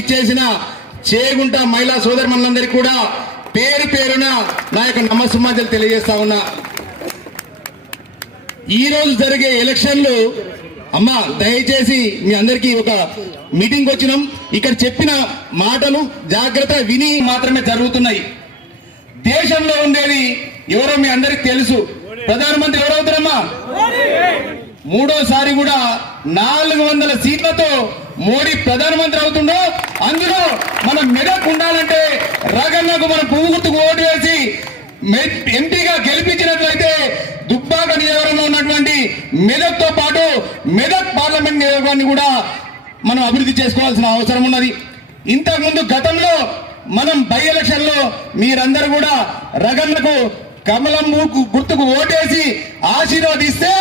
ఇచ్చేసిన చేగుంట మహిళా సోదరులందరికీ కూడా పేరు పేరున నా యొక్క నమస్సుమాజలు తెలియజేస్తా ఉన్నా. ఈ రోజు జరిగే ఎలక్షన్లు అమ్మా దయచేసి మీ అందరికీ ఒక మీటింగ్ వచ్చినాం. ఇక్కడ చెప్పిన మాటలు జాగ్రత్త విని మాత్రమే జరుగుతున్నాయి. దేశంలో ఉండేది ఎవరో మీ అందరికి తెలుసు. ప్రధానమంత్రి ఎవరవుతారమ్మా? మూడోసారి కూడా నాలుగు వందల సీట్లతో మోడీ ప్రధానమంత్రి అవుతుండో అందులో మనం మెదక్ ఉండాలంటే రగన్నకు మనం పువ్వు గుర్తుకు ఓటు వేసి మె- ఎంపీగా గెలిపించినట్లయితే దుబ్బాక నియోజకవర్గంలో ఉన్నటువంటి మెదక్తో పాటు మెదక్ పార్లమెంట్ నియోజకవర్గాన్ని కూడా మనం అభివృద్ధి చేసుకోవాల్సిన అవసరం ఉన్నది. ఇంతకుముందు గతంలో మనం బై ఎలక్షన్లో మీరందరూ కూడా రగన్నకు కమలమ్ము గుర్తుకు ఓటేసి ఆశీర్వదిస్తే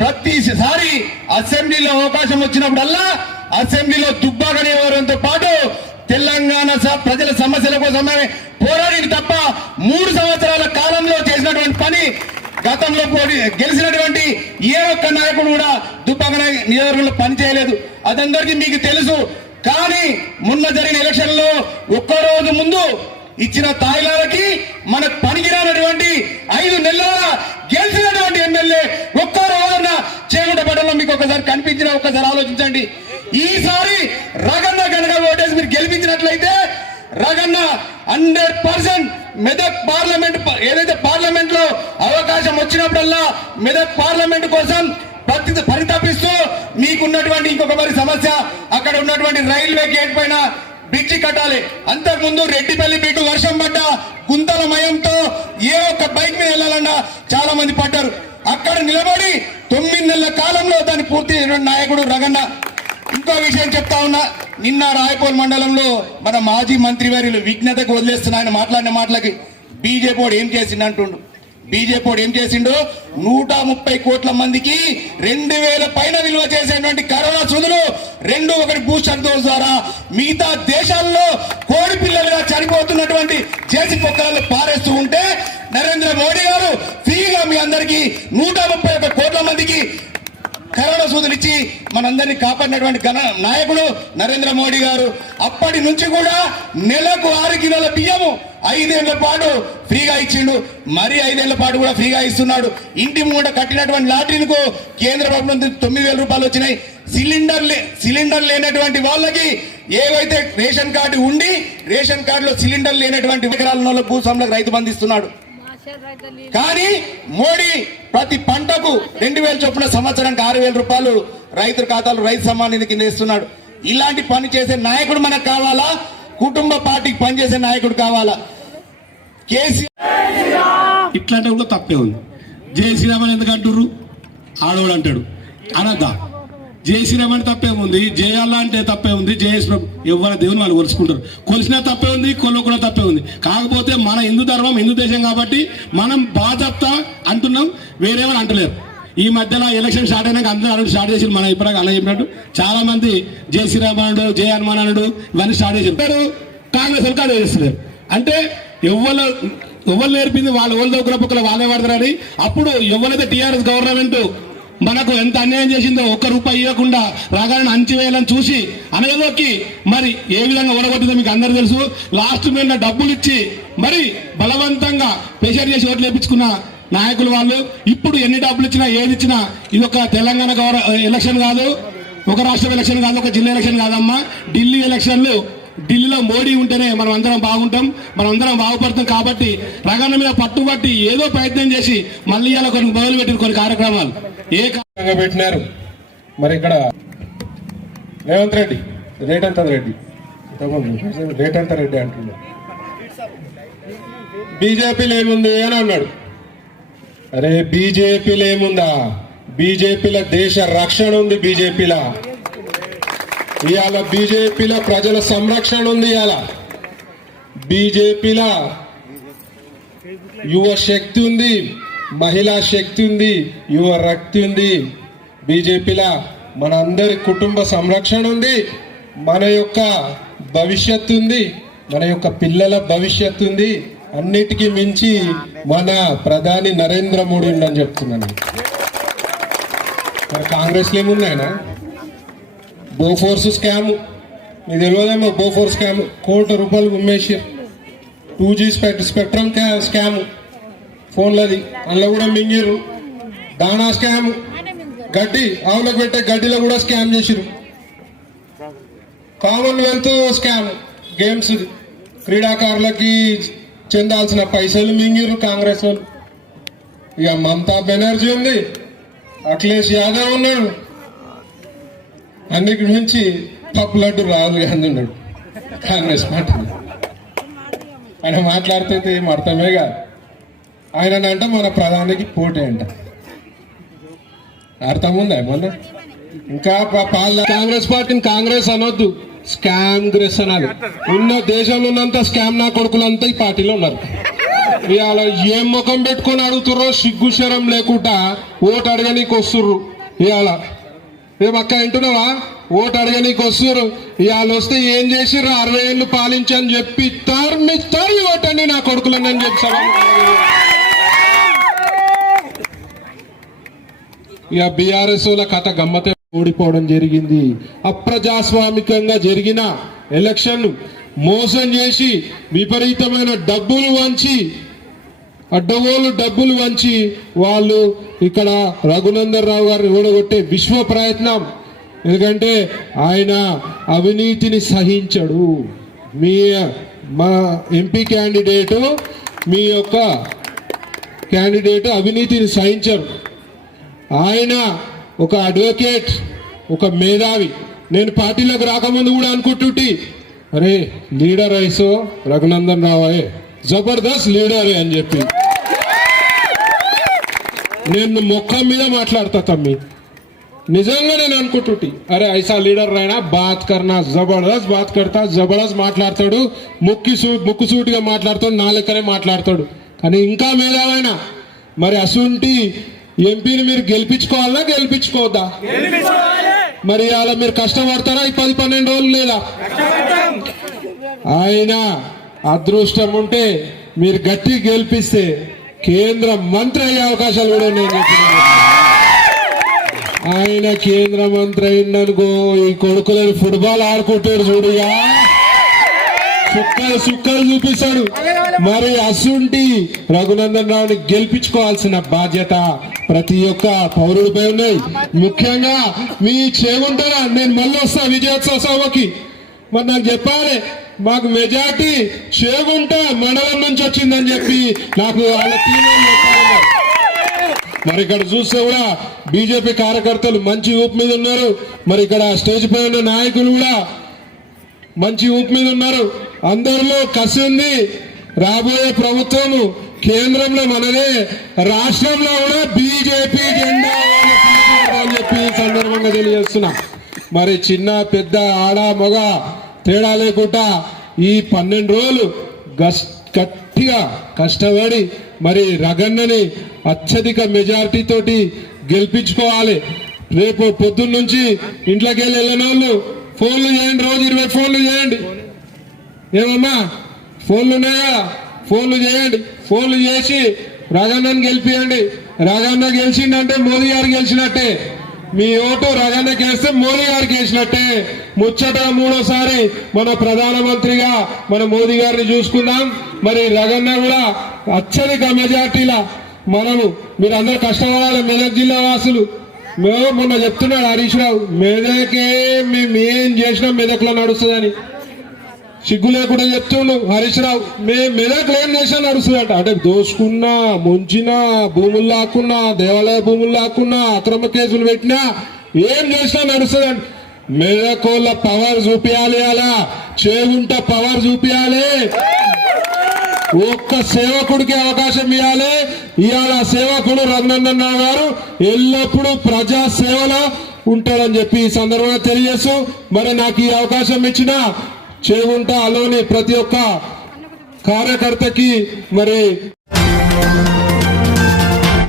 ప్రతిసారి అసెంబ్లీలో అవకాశం వచ్చినప్పుడల్లా అసెంబ్లీలో దుబ్బాక వారంతో పాటు తెలంగాణ స- ప్రజల సమస్యల కోసమే పోరాడి తప్ప మూడు సంవత్సరాల కాలంలో చేసినటువంటి పని గతంలో పోటీ గెలిచినటువంటి ఏ ఒక్క నాయకుడు కూడా దుబ్బాక నియోజకవర్గంలో పని చేయలేదు. అదందరికీ మీకు తెలుసు. కానీ మొన్న జరిగిన ఎలక్షన్లో ఒక్క రోజు ముందు ఇచ్చిన తాయిలాలకి మనకు పనికిరానటువంటి ఐదు నెలల గెలిచినటువంటి ఎమ్మెల్యే ఒక్క రోజున చేగుంట పట్టణంలో మీకు ఒకసారి కనిపించిన ఒకసారి ఆలోచించండి. ఈసారి రగన్న కనుక ఓటేసి మీరు గెలిపించినట్లయితే రగన్న హండ్రెడ్ పర్సెంట్ మెదక్ పార్లమెంట్ ఏదైతే పార్లమెంట్లో అవకాశం వచ్చినప్పుడల్లా మెదక్ పార్లమెంట్ కోసం ప్రతి పరితపిస్తూ మీకున్నటువంటి ఇంకొక మరి సమస్య అక్కడ ఉన్నటువంటి రైల్వే గేట్ పైన బ్రిడ్జి కట్టాలి. అంతకుముందు రెడ్డిపల్లి బ్రిడ్జ్ వర్షం పడ్డ గుంతల మయంతో ఏ ఒక్క బైక్ మీద వెళ్ళాలన్నా చాలా మంది పడ్డారు. అక్కడ నిలబడి తొమ్మిది నెలల కాలంలో దాన్ని పూర్తి నాయకుడు రగన్న. ఇంకో విషయం చెప్తా ఉన్నా నిన్న రాయపూర్ మండలంలో మన మాజీ మంత్రి వారిలు విఘ్నతకు వదిలేస్తున్న ఆయన మాట్లాడిన మాటలకి బీజేపీ ఏం చేసిందంటుండు అంటుండు? బీజేపీ వాడు ఏం చేసిండో? నూట ముప్పై కోట్ల మందికి రెండు వేల పైన విలువ చేసేటువంటి కరోనా సుదులు రెండు ఒకటి బూస్టర్ డోస్ ద్వారా మిగతా దేశాల్లో కోడి పిల్లలుగా చనిపోతున్నటువంటి చేసి పొక్కలను పారేస్తూ ఉంటే నరేంద్ర మోడీ గారు ఫ్రీగా మీ అందరికీ నూట ముప్పై ఒక్క కోట్ల మందికి కరోనా సూదులు ఇచ్చి మనందరినీ కాపాడినటువంటి ఘన నాయకుడు నరేంద్ర మోడీ గారు. అప్పటి నుంచి కూడా నెలకు ఆరు కిలోల బియ్యము ఐదేళ్ళ పాటు ఫ్రీగా ఇచ్చిండు. మరి ఐదేళ్ళ పాటు కూడా ఫ్రీగా ఇస్తున్నాడు. ఇంటి ముంగట కట్టినటువంటి లాటరీలకు కేంద్ర ప్రభుత్వం తొమ్మిది వేల రూపాయలు వచ్చినాయి. సిలిండర్ సిలిండర్ లేనటువంటి వాళ్ళకి ఏవైతే రేషన్ కార్డు ఉండి రేషన్ కార్డులో సిలిండర్ లేనటువంటి వికరాల భూస్వాములకు రైతు బంధిస్తున్నాడు కానీ మోడీ ప్రతి పంటకు రెండు వేల చొప్పున సంవత్సరానికి ఆరు వేల రూపాయలు రైతుల ఖాతాలు రైతు సమ్మాన్ నిధి కింద ఇస్తున్నాడు. ఇలాంటి పని చేసే నాయకుడు మనకు కావాలా? కుటుంబ పార్టీకి పనిచేసే నాయకుడు కావాలా? కేసీఆర్ ఇట్లాంటి కూడా తప్పే ఉంది. జై శ్రీరామ్ అని ఎందుకు అంటుర్రు? ఆడవాడు అంటాడు. అనద్దా జై శ్రీరామ్ అంటే తప్పే ఉంది జయల్లా అంటే తప్పే ఉంది జయేశ్వరం ఎవరి దేవుని వాళ్ళు కొలుసుకుంటారు. కొలిసినా తప్పే ఉంది కొలవకుండా తప్పే ఉంది. కాకపోతే మన హిందూ ధర్మం హిందూ దేశం కాబట్టి మనం బాధత్త అంటున్నాం వేరేమని అంటలేరు. ఈ మధ్యలో ఎలక్షన్ స్టార్ట్ అయినాక అందరూ అనడు స్టార్ట్ చేసి మన ఇప్పుడు అలా చెప్పినట్టు. చాలా మంది జై శ్రీరామ్ అనుడు జయ హనుమాన్ అనుడు ఇవన్నీ స్టార్ట్ చేసి చెప్పారు కాంగ్రెస్ వాళ్ళు కాదు చేస్తున్నారు అంటే ఎవరు ఎవరు నేర్పింది వాళ్ళు ఎవరు దగ్గర పక్కల వాళ్ళే పడతారని అప్పుడు ఎవరైతే టీఆర్ఎస్ గవర్నమెంట్ మనకు ఎంత అన్యాయం చేసిందో ఒక్క రూపాయి ఇవ్వకుండా రాగాలను అంచివేయాలని చూసి అనగదొక్కి మరి ఏ విధంగా ఓడగొట్టిందో మీకు అందరూ తెలుసు. లాస్ట్ మీద డబ్బులు ఇచ్చి మరి బలవంతంగా ప్రెషర్ చేసి ఓట్లు వేపించుకున్న నాయకులు వాళ్ళు. ఇప్పుడు ఎన్ని డబ్బులు ఇచ్చినా ఏది ఇచ్చినా ఇది ఒక తెలంగాణ గవర్న ఎలక్షన్ కాదు ఒక రాష్ట్రం ఎలక్షన్ కాదు ఒక జిల్లా ఎలక్షన్ కాదమ్మా. ఢిల్లీ ఎలక్షన్లు ఢిల్లీలో మోడీ ఉంటేనే మనం అందరం బాగుంటాం మనం అందరం బాగుపడతాం కాబట్టి రగన్న మీద పట్టుబట్టి ఏదో ప్రయత్నం చేసి మళ్ళీ ఇలా కొన్ని మొదలు పెట్టిన కొన్ని కార్యక్రమాలు. ఏ కారణంగా పెట్టినారు? మరి ఇక్కడ రేవంత్ రెడ్డి రేటంత రెడ్డి. రేటంత రెడ్డి అంటున్నాడు బీజేపీలో ఏముంది అని అన్నాడు. అరే బీజేపీలో ఏముందా బీజేపీలో దేశ రక్షణ ఉంది బీజేపీలో. ఇవాళ బీజేపీలో ప్రజల సంరక్షణ ఉంది ఇవాళ బీజేపీలో యువ శక్తి ఉంది మహిళా శక్తి ఉంది యువ రక్తి ఉంది. బీజేపీలో మన అందరి కుటుంబ సంరక్షణ ఉంది మన యొక్క భవిష్యత్తు ఉంది మన యొక్క పిల్లల భవిష్యత్తు ఉంది. అన్నిటికీ మించి మన ప్రధాని నరేంద్ర మోడీ ఉందని చెప్తున్నాను. మరి కాంగ్రెస్లో ఏమున్నాయనా? Bofors scam. మీకు తెలియదేమో బోఫోర్ స్కామ్. కోటి రూపాయలు ఉమ్మేసి టూ జీ స్పెక్ట్రమ్ స్కామ్. ఫోన్లది అందులో కూడా మింగిర్రు. దానా స్కామ్. గడ్డి ఆవులకు పెట్టే గడ్డిలో కూడా స్కామ్ చేసిరు కామన్వెల్త్ స్కామ్. గేమ్స్ క్రీడాకారులకి చెందాల్సిన పైసలు మింగిర్రు కాంగ్రెస్ వాళ్ళు. ఇక మమతా బెనర్జీ ఉంది. అఖిలేష్ యాదవ్ ఉన్నాడు. అన్నిటి నుంచి పప్పు లడ్డు రాహుల్ గాంధీ ఉన్నాడు కాంగ్రెస్ పార్టీ. ఆయన మాట్లాడితే ఏం అర్థమే కాదు. ఆయన అంటే మన ప్రధానికి పోటీ అంట. అర్థం ఉందా మొన్న ఇంకా పాల కాంగ్రెస్ పార్టీని కాంగ్రెస్ అనొద్దు. స్కామ్ గ్రెస్ అనాలి. ఉన్న దేశంలో ఉన్నంత స్కామ్ నా కొడుకులంతా ఈ పార్టీలో ఉన్నారు. ఇవాళ ఏం ముఖం పెట్టుకొని అడుగుతుర్రో సిగ్గుశరం లేకుండా ఓటు అడగనీకి వస్తుర్రు ఇవాళ ఏం అక్క వింటున్నావా? ఓటు అడగనీకి వస్తుర్రు ఇవాళ వస్తే ఏం చేసిర్రు? అరవై ఏళ్ళు పాలించని చెప్పి తర్మిస్తారు ఓటండి నా కొడుకులని అని చెప్పి ఇక బీఆర్ఎస్ వాళ్ళ కథ గమ్మతే ఓడిపోవడం జరిగింది. అప్రజాస్వామికంగా జరిగిన ఎలక్షన్ మోసం చేసి విపరీతమైన డబ్బులు వంచి అడ్డగోలు డబ్బులు వంచి వాళ్ళు ఇక్కడ రఘునందన్ రావు గారిని ఓడగొట్టే విశ్వ ప్రయత్నం. ఎందుకంటే ఆయన అవినీతిని సహించడు. మీ మా ఎంపీ క్యాండిడేటు మీ యొక్క క్యాండిడేట్ అవినీతిని సహించరు. ఆయన ఒక అడ్వకేట్ ఒక మేధావి. నేను పార్టీలోకి రాకముందు కూడా అనుకుంటుంటి అరే లీడర్ ఐసో రఘునందన్ రావాయే జబర్దస్త్ లీడరే అని చెప్పి. నేను మొక్క మీద మాట్లాడతా తమ్మి. నిజంగా నేను అనుకుంటుంటి అరే ఐసా లీడర్ రాయనా బాత్ కర్నా జబర్దస్త్ బాత్ కడతా జబర్దస్త్ మాట్లాడతాడు ముక్కి సూ ముక్కు సూటిగా మాట్లాడతాడు నా లెక్కనే మాట్లాడతాడు. కానీ ఇంకా మేధావైన మరి అసుంటి ఎంపీని మీరు గెలిపించుకోవాలా గెలిపించుకోవద్దా? మరి అలా మీరు కష్టపడతారా ఈ పది పన్నెండు రోజులు లేదా? ఆయన అదృష్టం ఉంటే మీరు గట్టి గెలిపిస్తే కేంద్ర మంత్రి అయ్యే అవకాశాలు కూడా నేను ఆయన కేంద్ర మంత్రి అయిందనుకో ఈ కొడుకులని ఫుట్బాల్ ఆడుకుంటాడు చూడుగా సుక్కలు సుక్కలు చూపిస్తాడు. మరి అసుంటి రఘునందన్ రావుని గెలిపించుకోవాల్సిన బాధ్యత ప్రతి ఒక్క పౌరుడిపై ఉన్నాయి. ముఖ్యంగా మీ చేగుంటారా నేను మళ్ళీ వస్తా విజయోత్సవ సభకి. మరి నాకు చెప్పాలి. మాకు మెజార్టీ చేగుంట మండలం నుంచి వచ్చిందని చెప్పి నాకు వాళ్ళ వాళ్ళు మరి ఇక్కడ చూస్తే కూడా బీజేపీ కార్యకర్తలు మంచి ఊపు మీద ఉన్నారు. మరి ఇక్కడ స్టేజ్ పై ఉన్న నాయకులు కూడా మంచి ఊపు మీద ఉన్నారు. అందరిలో కసి ఉంది. రాబోయే ప్రభుత్వము కేంద్రంలో మనదే రాష్ట్రంలో కూడా బీజేపీ జెండా అని చెప్పి సందర్భంగా తెలియజేస్తున్నా. మరి చిన్న పెద్ద ఆడ మగ తేడా లేకుండా ఈ పన్నెండు రోజులు గస్ గట్టిగా కష్టపడి మరి రగన్నని అత్యధిక మెజారిటీ తోటి గెలిపించుకోవాలి. రేపు పొద్దున్న నుంచి ఇంట్లోకి వెళ్ళి వెళ్ళిన వాళ్ళు ఫోన్లు చేయండి రోజు ఇరవై ఫోన్లు చేయండి. ఏమమ్మా ఫోన్లు ఉన్నాయా? ఫోన్లు చేయండి. ఫోన్లు చేసి రాజన్నని గెలిపియండి. రాజన్న గెలిచిండంటే మోదీ గారు గెలిచినట్టే. మీ ఓటు రాజన్నకి వేస్తే మోదీ గారికి వేసినట్టే ముచ్చట మూడోసారి మన ప్రధానమంత్రిగా మన మోదీ గారిని చూసుకున్నాం మరి రగన్న కూడా అత్యధిక మెజార్టీలా మనము. మీరందరూ కష్టపడాలి మెదక్ జిల్లా వాసులు. మేము మొన్న చెప్తున్నాడు హరీష్ రావు మెదకే మేము ఏం చేసినా మెదక్లో నడుస్తుందని. సిగ్గు లేకుండా చెప్తుండు. హరీష్ రావు మేము మెదక్లో ఏం చేసినా నడుస్తుందట అంటే దోసుకున్నా ముంచినా భూములు లాక్కున్నా దేవాలయ భూములు లాక్కున్నా అక్రమ కేసులు పెట్టినా ఏం చేసినా నడుస్తుందంట. మెదకోళ్ళ పవర్ చూపించాలి అలా. చేగుంట పవర్ చూపించాలి ఒక్క సేవకుడికి అవకాశం ఇవ్వాలి. ఇవాళ సేవకుడు రఘునందన్ రావు గారు ఎల్లప్పుడూ ప్రజా సేవలో ఉంటారని చెప్పి ఈ సందర్భంగా తెలియజేస్తూ మరి నాకు ఈ అవకాశం ఇచ్చిన చేగుంట అలోని ప్రతి ఒక్క కార్యకర్తకి మరి